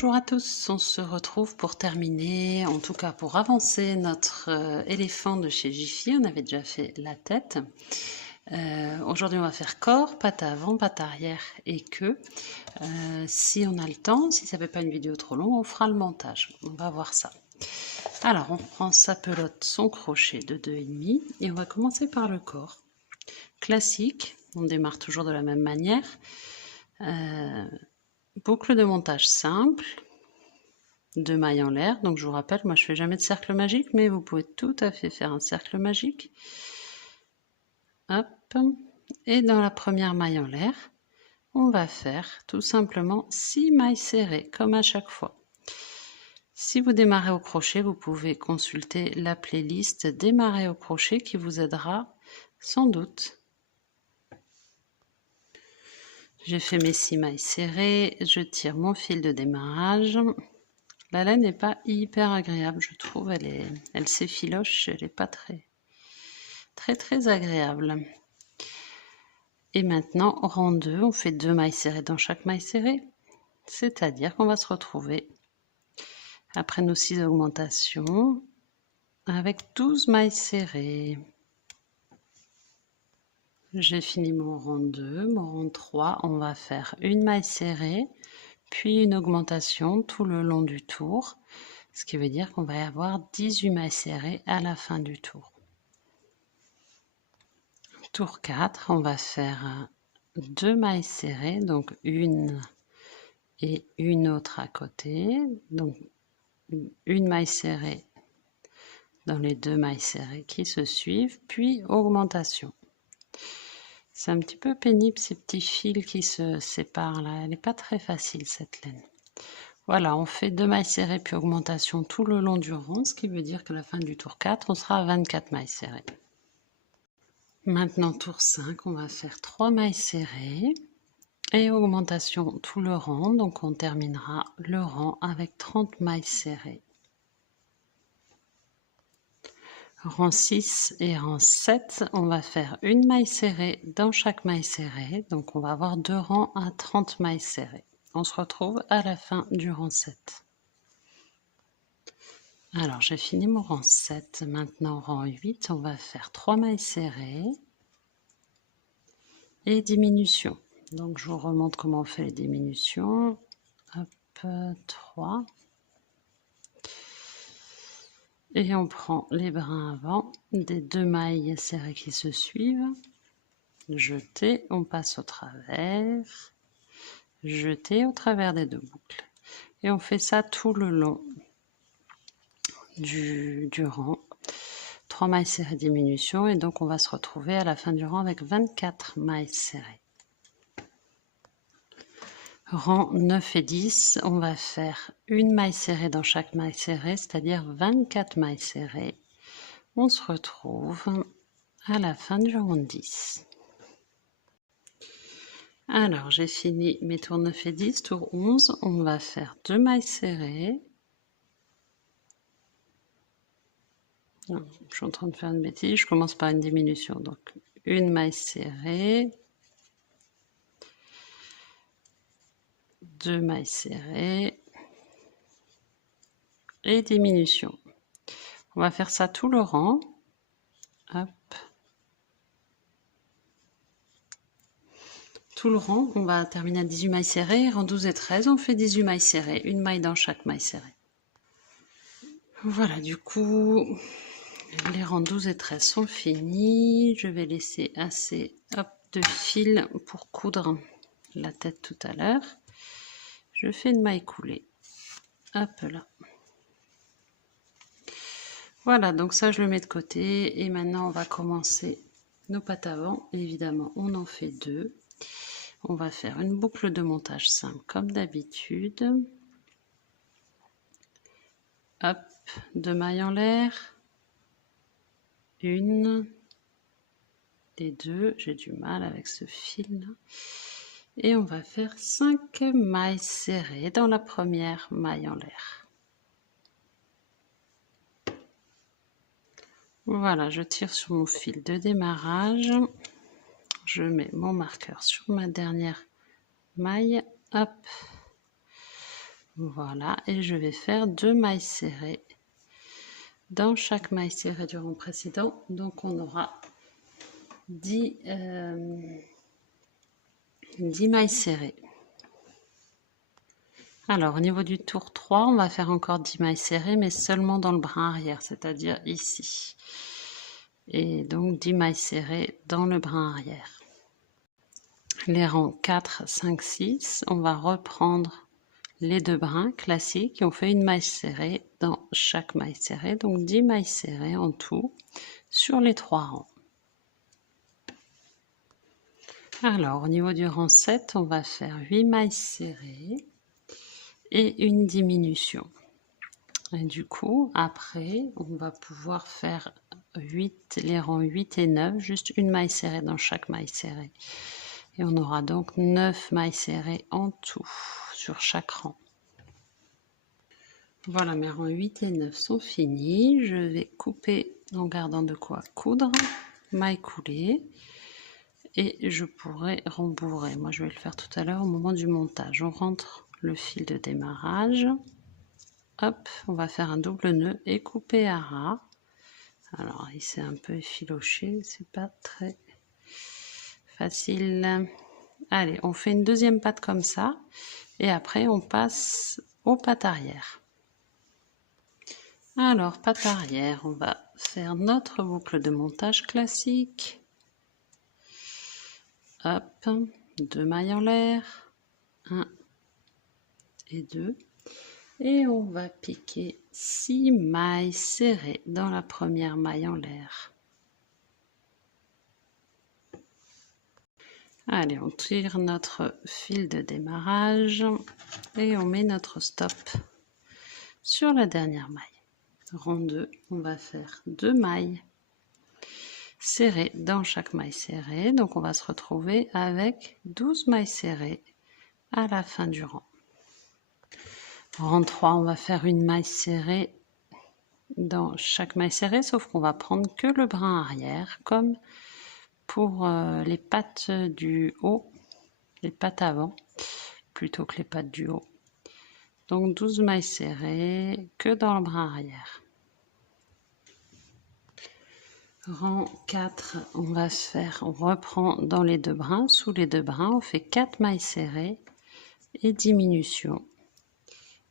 Bonjour à tous, on se retrouve pour terminer, en tout cas pour avancer notre éléphant de chez Jiffy. On avait déjà fait la tête. Aujourd'hui on va faire corps, patte avant, patte arrière et queue. Si on a le temps, si ça ne fait pas une vidéo trop longue, on fera le montage. On va voir ça. Alors on prend sa pelote, son crochet de 2,5 et on va commencer par le corps. Classique, on démarre toujours de la même manière. Boucle de montage simple, 2 mailles en l'air. Donc je vous rappelle, moi je fais jamais de cercle magique, mais vous pouvez tout à fait faire un cercle magique. Hop. Et dans la première maille en l'air, on va faire tout simplement 6 mailles serrées, comme à chaque fois. Si vous démarrez au crochet, vous pouvez consulter la playlist Démarrer au crochet qui vous aidera sans doute. J'ai fait mes 6 mailles serrées, je tire mon fil de démarrage. La laine n'est pas hyper agréable, je trouve, elle s'effiloche, elle n'est pas très agréable. Et maintenant, rang 2, on fait 2 mailles serrées dans chaque maille serrée, c'est-à-dire qu'on va se retrouver, après nos 6 augmentations, avec 12 mailles serrées. J'ai fini mon rang 2, mon rang 3, on va faire une maille serrée, puis une augmentation tout le long du tour, ce qui veut dire qu'on va y avoir 18 mailles serrées à la fin du tour. Tour 4, on va faire 2 mailles serrées, donc une et une autre à côté, donc une maille serrée dans les 2 mailles serrées qui se suivent, puis augmentation. C'est un petit peu pénible ces petits fils qui se séparent là, elle n'est pas très facile cette laine. Voilà, on fait 2 mailles serrées puis augmentation tout le long du rang, ce qui veut dire qu'à la fin du tour 4, on sera à 24 mailles serrées. Maintenant tour 5, on va faire 3 mailles serrées et augmentation tout le rang, donc on terminera le rang avec 30 mailles serrées. Rang 6 et rang 7, on va faire une maille serrée dans chaque maille serrée, donc on va avoir 2 rangs à 30 mailles serrées. On se retrouve à la fin du rang 7. Alors j'ai fini mon rang 7, maintenant rang 8, on va faire 3 mailles serrées et diminution. Donc je vous remontre comment on fait les diminutions. Hop, 3. Et on prend les brins avant des 2 mailles serrées qui se suivent. Jeter, on passe au travers. Jeter au travers des 2 boucles. Et on fait ça tout le long du rang. 3 mailles serrées diminution et donc on va se retrouver à la fin du rang avec 24 mailles serrées. Rang 9 et 10, on va faire une maille serrée dans chaque maille serrée, c'est-à-dire 24 mailles serrées. On se retrouve à la fin du rang 10. Alors, j'ai fini mes tours 9 et 10, tour 11, on va faire 2 mailles serrées. Non, je suis en train de faire une bêtise, je commence par une diminution, donc une maille serrée. 2 mailles serrées et diminution. On va faire ça tout le rang. Hop. Tout le rang, on va terminer à 18 mailles serrées. Rang 12 et 13, on fait 18 mailles serrées, une maille dans chaque maille serrée. Voilà, du coup, les rangs 12 et 13 sont finis. Je vais laisser assez de fil pour coudre la tête tout à l'heure. Je fais une maille coulée. Hop là. Voilà, donc ça je le mets de côté et maintenant on va commencer nos pattes avant. Évidemment, on en fait 2. On va faire une boucle de montage simple comme d'habitude. Hop, 2 mailles en l'air. Une, les 2, j'ai du mal avec ce fil là. Et on va faire 5 mailles serrées dans la première maille en l'air. Voilà, je tire sur mon fil de démarrage. Je mets mon marqueur sur ma dernière maille. Hop. Voilà, et je vais faire 2 mailles serrées dans chaque maille serrée du rang précédent. Donc on aura 10 mailles serrées. Alors au niveau du tour 3, on va faire encore 10 mailles serrées, mais seulement dans le brin arrière, c'est-à-dire ici. Et donc 10 mailles serrées dans le brin arrière. Les rangs 4, 5, 6, on va reprendre les 2 brins classiques et on fait une maille serrée dans chaque maille serrée, donc 10 mailles serrées en tout sur les 3 rangs. Alors au niveau du rang 7, on va faire 8 mailles serrées et une diminution. Et du coup, après, on va pouvoir faire les rangs 8 et 9, juste une maille serrée dans chaque maille serrée. Et on aura donc 9 mailles serrées en tout sur chaque rang. Voilà, mes rangs 8 et 9 sont finis. Je vais couper en gardant de quoi coudre, maille coulée. Et je pourrais rembourrer. Moi, je vais le faire tout à l'heure au moment du montage. On rentre le fil de démarrage. Hop, on va faire un double nœud et couper à ras. Alors, il s'est un peu effiloché, c'est pas très facile. Allez, on fait une deuxième patte comme ça. Et après, on passe aux pattes arrière. Alors, patte arrière, on va faire notre boucle de montage classique. Hop, 2 mailles en l'air, 1 et 2. Et on va piquer 6 mailles serrées dans la première maille en l'air. Allez, on tire notre fil de démarrage et on met notre stop sur la dernière maille. Rang 2, on va faire 2 mailles serrées dans chaque maille serrée. Donc on va se retrouver avec 12 mailles serrées à la fin du rang. Rang 3, on va faire une maille serrée dans chaque maille serrée, sauf qu'on va prendre que le brin arrière, comme pour les pattes du haut, les pattes avant, plutôt que les pattes du haut. Donc 12 mailles serrées que dans le brin arrière. Rang 4, on reprend dans les 2 brins, sous les 2 brins, on fait 4 mailles serrées et diminution.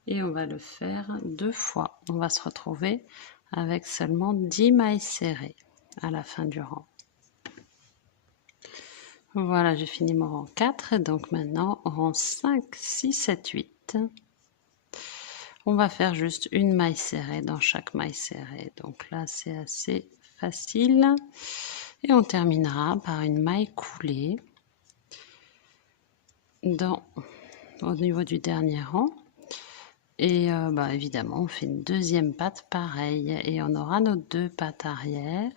Et on va le faire 2 fois. On va se retrouver avec seulement 10 mailles serrées à la fin du rang. Voilà, j'ai fini mon rang 4. Et donc maintenant, rang 5, 6, 7, 8. On va faire juste une maille serrée dans chaque maille serrée. Donc là, c'est assez facile. Et on terminera par une maille coulée au niveau du dernier rang. Et évidemment, on fait une deuxième patte pareille et on aura nos 2 pattes arrière.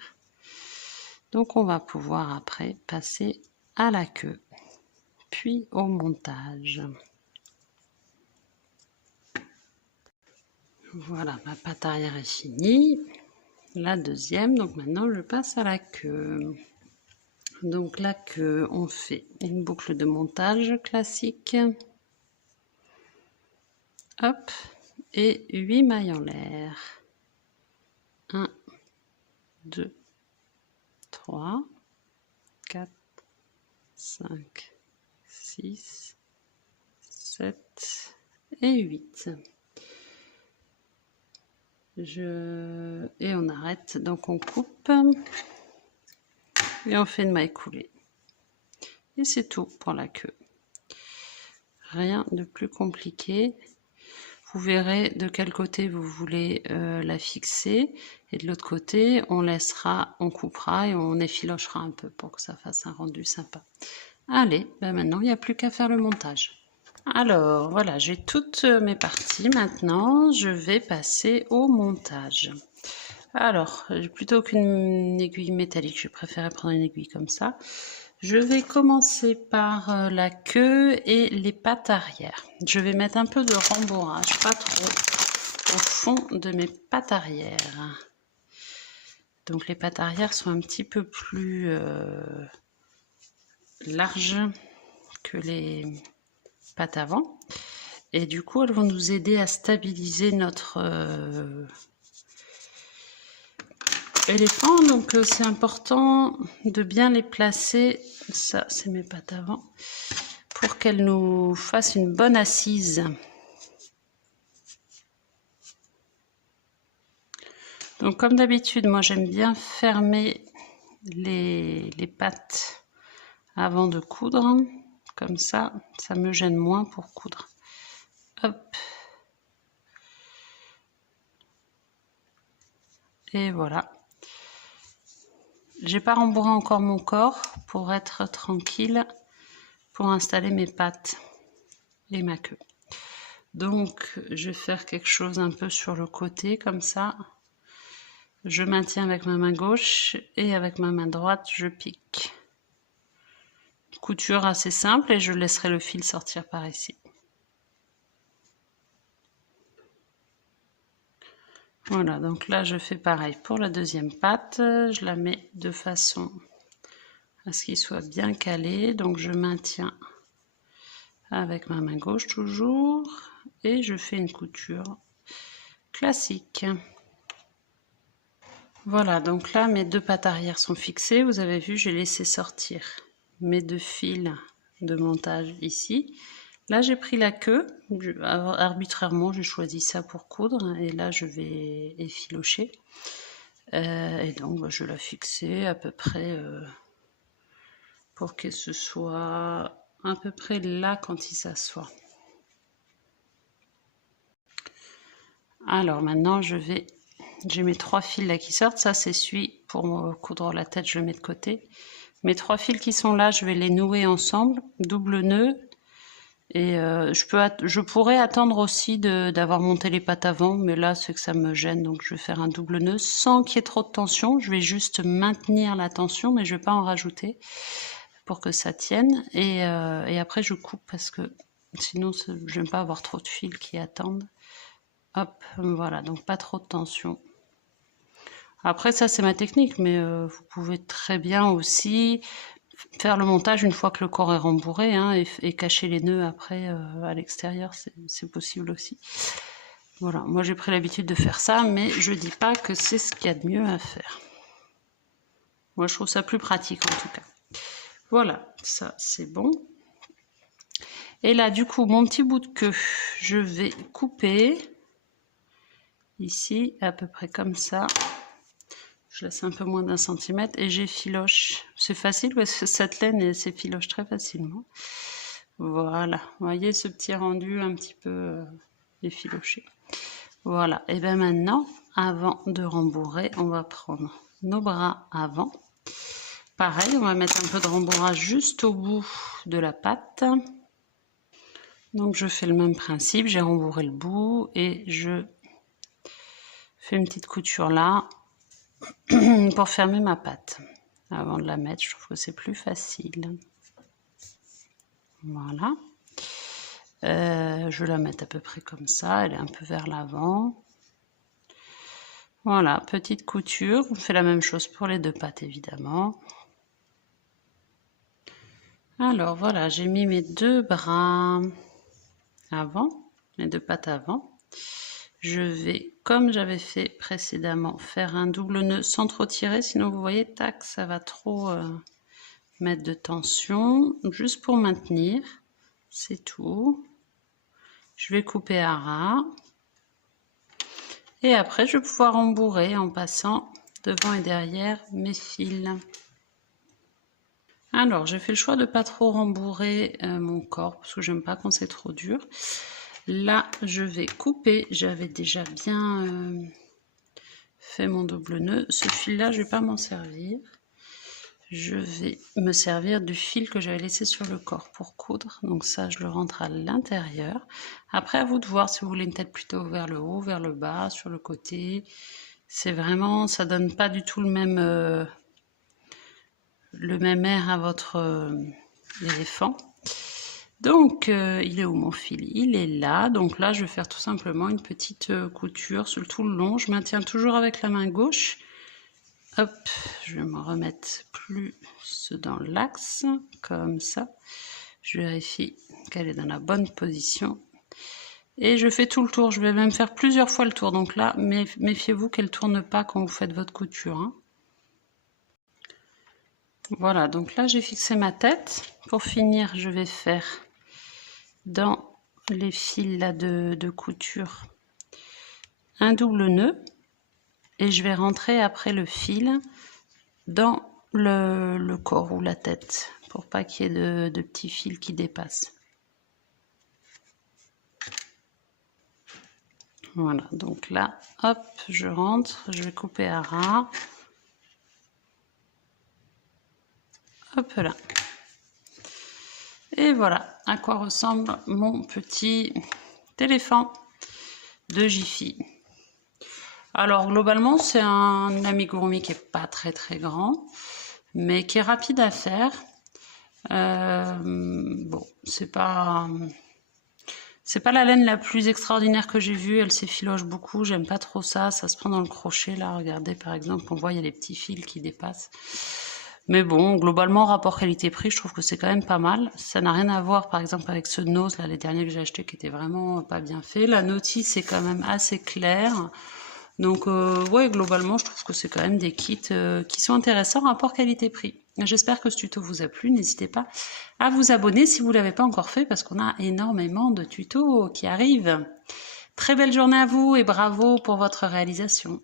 Donc on va pouvoir après passer à la queue, puis au montage. Voilà, ma patte arrière est finie. La deuxième, donc maintenant je passe à la queue. Donc la queue, on fait une boucle de montage classique. Hop, et 8 mailles en l'air. 1, 2, 3, 4, 5, 6, 7 et 8. Et on arrête, donc on coupe et on fait une maille coulée. Et c'est tout pour la queue. Rien de plus compliqué. Vous verrez de quel côté vous voulez la fixer. Et de l'autre côté, on coupera et on effilochera un peu pour que ça fasse un rendu sympa. Allez, maintenant, il n'y a plus qu'à faire le montage. Alors, voilà, j'ai toutes mes parties. Maintenant, je vais passer au montage. Alors, plutôt qu'une aiguille métallique, je préférais prendre une aiguille comme ça. Je vais commencer par la queue et les pattes arrière. Je vais mettre un peu de rembourrage, pas trop, au fond de mes pattes arrière. Donc les pattes arrière sont un petit peu plus larges que les pattes avant. Et du coup, elles vont nous aider à stabiliser notre éléphant. Donc, c'est important de bien les placer. Ça, c'est mes pattes avant. Pour qu'elles nous fassent une bonne assise. Donc, comme d'habitude, moi, j'aime bien fermer les pattes avant de coudre. Comme ça me gêne moins pour coudre. Hop. Et voilà. J'ai pas rembourré encore mon corps pour être tranquille, pour installer mes pattes et ma queue. Donc, je vais faire quelque chose un peu sur le côté, comme ça. Je maintiens avec ma main gauche et avec ma main droite, je pique. Couture assez simple et je laisserai le fil sortir par ici. Voilà, donc là je fais pareil pour la deuxième patte. Je la mets de façon à ce qu'il soit bien calé. Donc je maintiens avec ma main gauche toujours et je fais une couture classique. Voilà, donc là mes deux pattes arrière sont fixées. Vous avez vu, j'ai laissé sortir mes deux fils de montage ici. Là j'ai pris la queue, arbitrairement j'ai choisi ça pour coudre et là je vais effilocher. Et donc je vais la fixer à peu près pour que ce soit à peu près là quand il s'assoit. Alors maintenant j'ai mes 3 fils là qui sortent, ça c'est celui pour me coudre la tête, je le mets de côté. Mes 3 fils qui sont là, je vais les nouer ensemble, double nœud. Et je pourrais attendre aussi d'avoir monté les pattes avant, mais là c'est que ça me gêne, donc je vais faire un double nœud sans qu'il y ait trop de tension. Je vais juste maintenir la tension, mais je vais pas en rajouter pour que ça tienne. Et après je coupe parce que sinon j'aime pas avoir trop de fils qui attendent. Hop, voilà, donc pas trop de tension. Après ça c'est ma technique, mais vous pouvez très bien aussi faire le montage une fois que le corps est rembourré hein, et cacher les nœuds après à l'extérieur, c'est possible aussi. Voilà, moi j'ai pris l'habitude de faire ça, mais je dis pas que c'est ce qu'il y a de mieux à faire. Moi je trouve ça plus pratique en tout cas. Voilà, ça c'est bon. Et là du coup mon petit bout de queue, je vais couper ici à peu près comme ça. Je laisse un peu moins d'1 centimètre et j'effiloche. C'est facile parce que cette laine s'effiloche très facilement. Voilà, vous voyez ce petit rendu un petit peu effiloché. Voilà, et bien maintenant, avant de rembourrer, on va prendre nos bras avant. Pareil, on va mettre un peu de rembourrage juste au bout de la patte. Donc je fais le même principe, j'ai rembourré le bout et je fais une petite couture là pour fermer ma patte. Avant de la mettre, je trouve que c'est plus facile. Voilà. Je vais la mettre à peu près comme ça, elle est un peu vers l'avant. Voilà, petite couture, on fait la même chose pour les deux pattes évidemment. Alors voilà, j'ai mis mes deux bras avant, mes deux pattes avant. Je vais, comme j'avais fait précédemment, faire un double nœud sans trop tirer, sinon vous voyez, tac, ça va trop mettre de tension, juste pour maintenir, c'est tout. Je vais couper à ras. Et après, je vais pouvoir rembourrer en passant devant et derrière mes fils. Alors, j'ai fait le choix de pas trop rembourrer mon corps parce que j'aime pas quand c'est trop dur. Là, je vais couper. J'avais déjà bien fait mon double nœud. Ce fil-là, je vais pas m'en servir. Je vais me servir du fil que j'avais laissé sur le corps pour coudre. Donc ça, je le rentre à l'intérieur. Après, à vous de voir si vous voulez une tête plutôt vers le haut, vers le bas, sur le côté. C'est vraiment, ça donne pas du tout le même air à votre éléphant. Donc, il est où mon fil? Il est là. Donc là, je vais faire tout simplement une petite couture sur tout le long. Je maintiens toujours avec la main gauche. Hop, je vais me remettre plus dans l'axe, comme ça. Je vérifie qu'elle est dans la bonne position. Et je fais tout le tour, je vais même faire plusieurs fois le tour. Donc là, méfiez-vous qu'elle ne tourne pas quand vous faites votre couture, hein. Voilà, donc là j'ai fixé ma tête. Pour finir, je vais faire dans les fils là de couture un double nœud. Et je vais rentrer après le fil dans le corps ou la tête, pour pas qu'il y ait de petits fils qui dépassent. Voilà, donc là, hop, je rentre, je vais couper à ras. Hop là. Et voilà à quoi ressemble mon petit éléphant de Jiffy. Alors globalement, c'est un amigurumi qui est pas très grand, mais qui est rapide à faire. Bon, c'est pas la laine la plus extraordinaire que j'ai vue, elle s'effiloche beaucoup, j'aime pas trop ça, ça se prend dans le crochet là, regardez par exemple, on voit il y a des petits fils qui dépassent. Mais bon, globalement, rapport qualité-prix, je trouve que c'est quand même pas mal. Ça n'a rien à voir par exemple avec ce nose là, les derniers que j'ai achetés qui étaient vraiment pas bien faits. La notice est quand même assez claire. Donc ouais, globalement, je trouve que c'est quand même des kits qui sont intéressants, rapport qualité-prix. J'espère que ce tuto vous a plu. N'hésitez pas à vous abonner si vous ne l'avez pas encore fait parce qu'on a énormément de tutos qui arrivent. Très belle journée à vous et bravo pour votre réalisation.